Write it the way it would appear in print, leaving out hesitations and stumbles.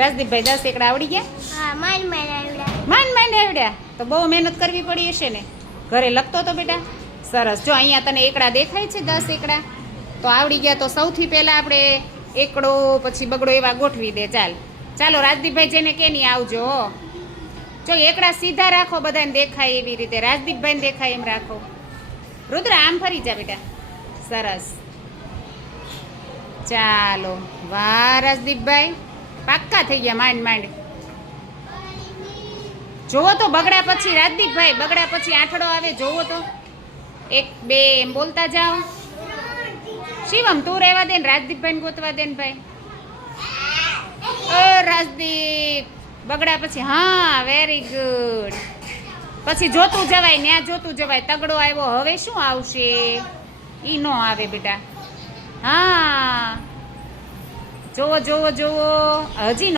રાજદીપભાઈ 10 એકડા આવડી ગયા? હા, માંડ આવડ્યા. માંડ આવડ્યા. તો બહુ મહેનત કરવી પડી હશે ને. ઘરે લખતો તો બેટા? સરસ. જો અહીંયા તને એકડા દેખાય છે, 10 એકડા તો આવડી ગયા. તો સૌથી પહેલા આપણે એકડો પછી બગડો એવા ગોઠવી દે. ચાલો રાજદીપભાઈ જેને કે નહીં આવજો. જો એકડા સીધા રાખો, બધાને દેખાય એવી રીતે. રાજદીપભાઈને દેખાય એમ રાખો. રુદ્ર આમ ફરી જા બેટા. સરસ. ચાલો, વાહ રાજદીપભાઈ, પાક્કા થઈ ગયા. માંડ. જોવો તો બગડા પછી રાજદીપભાઈ, બગડા પછી આઠડો આવે, જોવો તો. 1 2 એમ બોલતા જાઓ. શિવમ તું રહેવા દે ને, રાજદીપભાઈને ગોતવા દે ને ભાઈ. રાજદીપ બગડા પછી. હા, વેરી ગુડ. પછી જોતું જવાય, ન્યા જોતું જવાય. તગડો આવ્યો, હવે શું આવશે? ઈ નો આવે બેટા. હા, જોવો હજી